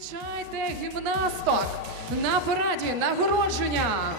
Зустрічайте гімнасток на параді нагородження.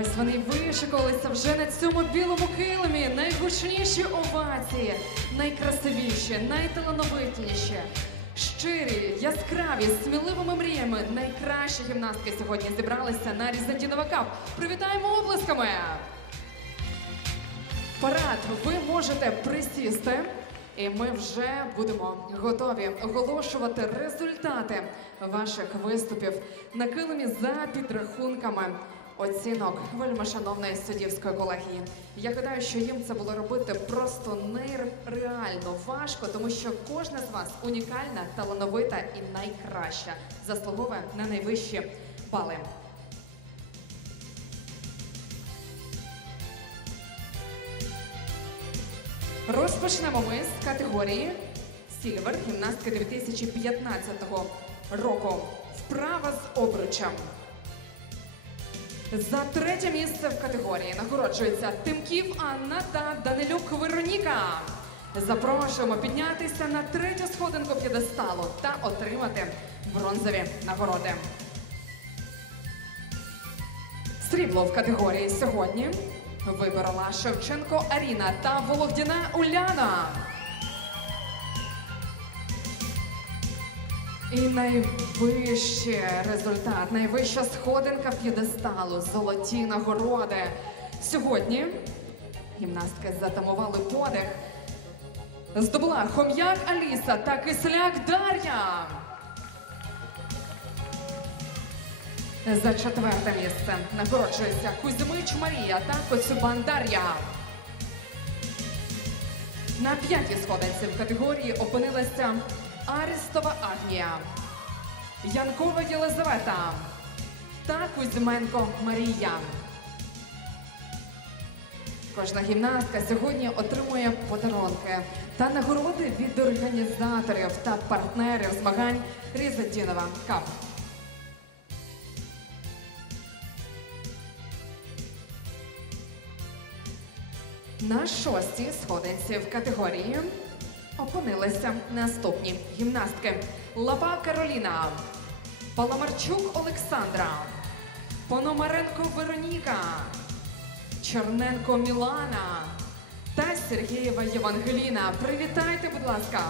Ось вони вишикувалися вже на цьому білому килимі. Найгучніші овації, найкрасивіші, найталановитіші, щирі, яскраві, сміливими мріями. Найкращі гімнастки сьогодні зібралися на Різантінова Кап. Привітаємо оплесками! Парад, ви можете присісти, і ми вже будемо готові оголошувати результати ваших виступів на килимі за підрахунками оцінок вельмишановної суддівської колегії. Я гадаю, що їм це було робити просто нереально важко, тому що кожна з вас унікальна, талановита і найкраща, заслуговує на найвищі бали. Розпочнемо ми з категорії Сільвер, гімнастка 2015 року. Вправа з обручем. За третє місце в категорії нагороджується Тимків Анна та Данилюк Вероніка. Запрошуємо піднятися на третю сходинку п'єдесталу та отримати бронзові нагороди. Срібло в категорії сьогодні виборола Шевченко Аріна та Вологдіна Уляна. І найвищий результат, найвища сходинка п'єдесталу, золоті нагороди. Сьогодні гімнастки затамували подих. Здобула Хом'як Аліса та Кисляк Дар'я. За четверте місце нагороджується Кузьмич Марія та Коцюбан Дар'я. На п'ятій сходинці в категорії опинилася Арістова Агнія, Янкова Єлизавета та Кузьменко Марія. Кожна гімнастка сьогодні отримує подарунки та нагороди від організаторів та партнерів змагань Різатінова Кап. На шостій сходинці в категорії опинилися наступні гімнастки: Лапа Кароліна, Паламарчук Олександра, Пономаренко Вероніка, Черненко Мілана та Сергієва Євангеліна. Привітайте, будь ласка!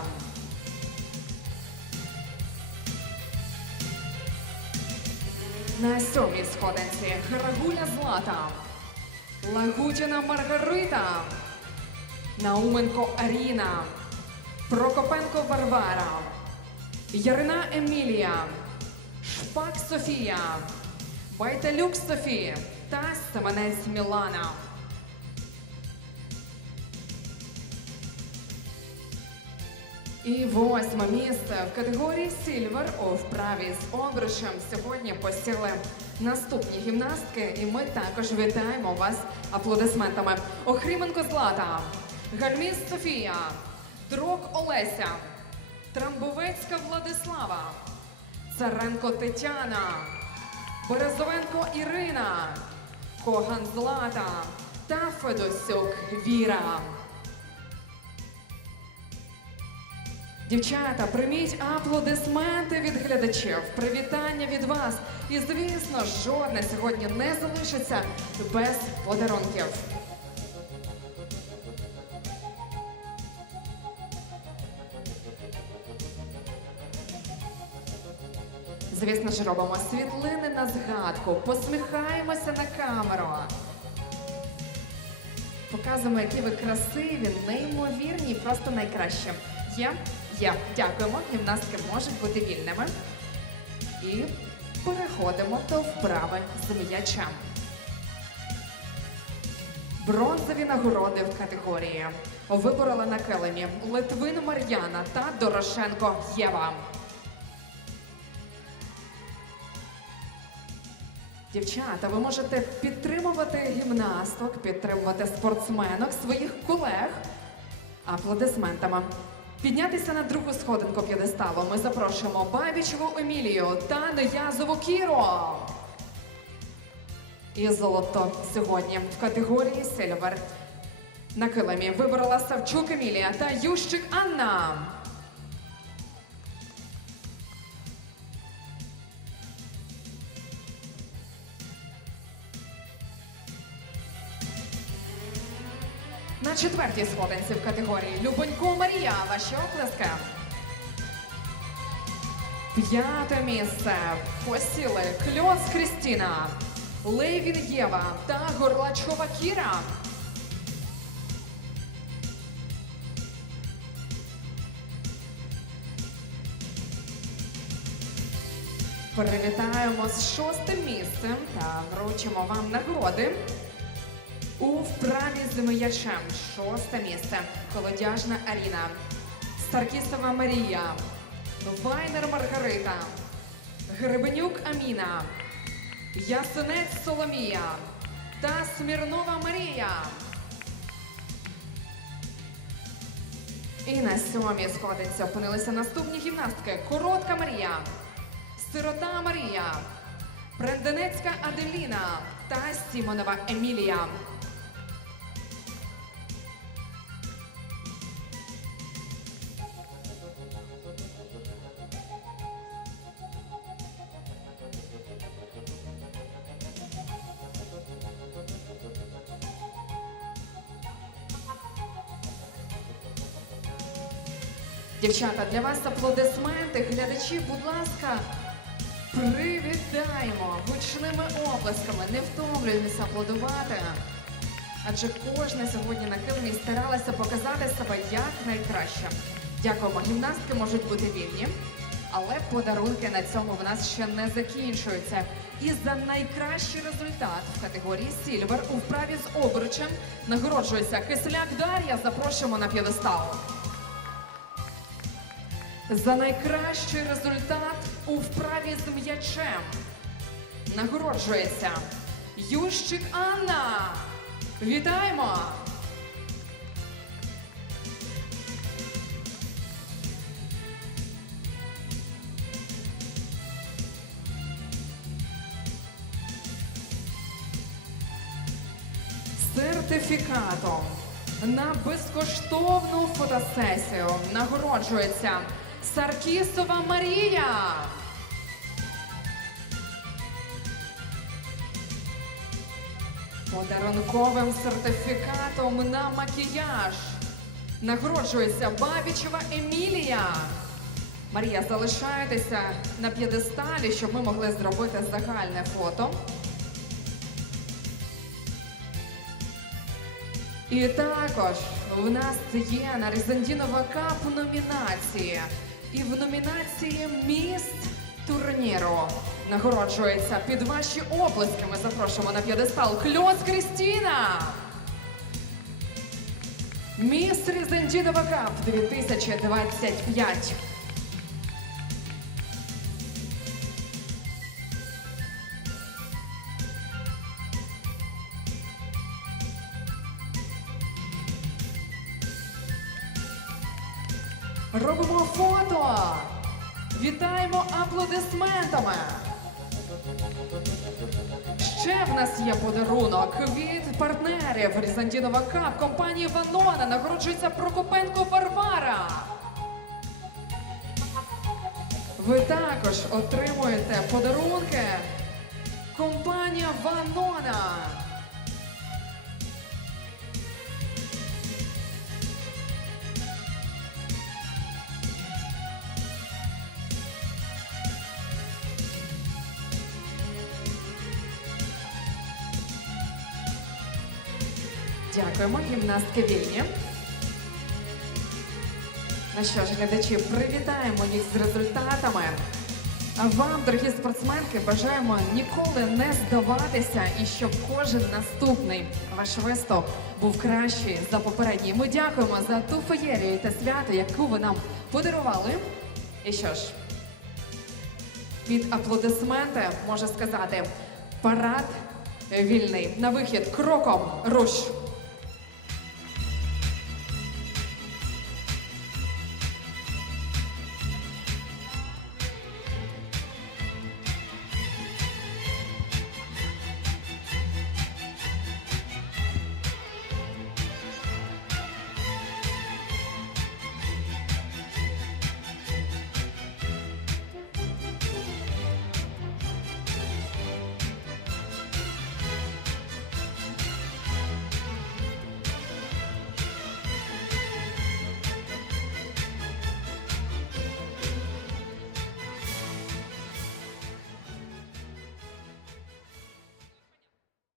На сьомій сходинці Грагуля Злата, Лагутіна Маргарита, Науменко Аріна, Прокопенко Варвара, Ярина Емілія, Шпак Софія, Байталюк Софія та Семенець Мілана. І восьме місце в категорії Сільвер у вправі з обручем сьогодні посіли наступні гімнастки, і ми також вітаємо вас аплодисментами. Охріменко Злата, Гальміс Софія, Дрок Олеся, Трамбовецька Владислава, Царенко Тетяна, Березовенко Ірина, Коган Злата та Федосюк Віра. Дівчата, прийміть аплодисменти від глядачів, привітання від вас. І, звісно, жодне сьогодні не залишиться без подарунків. Звісно ж, робимо світлини на згадку, посміхаємося на камеру. Показуємо, які ви красиві, неймовірні просто найкраще. Є? Є. Дякуємо. Гімнастки можуть бути вільними. І переходимо до вправи з м'ячем. Бронзові нагороди в категорії вибороли на килимі Литвин Мар'яна та Дорошенко Єва. Дівчата, ви можете підтримувати гімнасток, підтримувати спортсменок, своїх колег аплодисментами. Піднятися на другу сходинку п'єдесталу ми запрошуємо Бабічеву Емілію та Неязову Кіру. І золото сьогодні в категорії Сильвер. На килимі виборола Савчук Емілія та Ющик Анна. На четвертій сходинці в категорії Любонько Марія. Ваші оплески. П'яте місце посіли Кльоц Крістіна, Лейвін Єва та Горлачова Кіра. Привітаємо з шостим місцем та вручимо вам нагороди. У вправі з м'ячем шосте місце. Колодяжна Аріна, Старкісова Марія, Вайнер Маргарита, Гребенюк Аміна, Ясенець Соломія та Смірнова Марія. І на сьомій сходинці опинилися наступні гімнастки. Коротка Марія, Сирота Марія, Пренденецька Аделіна та Сімонова Емілія. Дівчата, для вас аплодисменти. Глядачі, будь ласка, привітаємо гучними оплесками. Не втомлюємося аплодувати. Адже кожна сьогодні на килимі старалася показати себе як найкраще. Дякуємо. Гімнастки можуть бути вільні, але подарунки на цьому в нас ще не закінчуються. І за найкращий результат в категорії Сільвер у вправі з обручем нагороджується Кисляк Дар'я. Запрошуємо на п'єдестал. За найкращий результат у вправі з м'ячем нагороджується Ющик Анна. Вітаємо! Сертифікатом на безкоштовну фотосесію нагороджується Саркісова Марія. Подарунковим сертифікатом на макіяж нагороджується Бабічева Емілія. Марія, залишайтеся на п'єдесталі, щоб ми могли зробити загальне фото. І також в нас є на Резендінова Кап номінації. І в номінації Міст турніру нагороджується під ваші оплески. Ми запрошуємо на п'єдестал Кльос Крістіна. Міс Резендінова Кап 2025. Вітаємо аплодисментами. Ще в нас є подарунок від партнерів Різантінова Кап компанії Ванона. Нагороджується Прокопенко Варвара. Ви також отримуєте подарунки. Компанія Ванона. Дякуємо, гімнастки вільні. Ну що ж, глядачі, привітаємо їх з результатами. А вам, дорогі спортсменки, бажаємо ніколи не здаватися і щоб кожен наступний ваш виступ був кращий за попередній. Ми дякуємо за ту феєрію та свято, яку ви нам подарували. І що ж, під аплодисменти можу сказати, парад вільний на вихід кроком руш.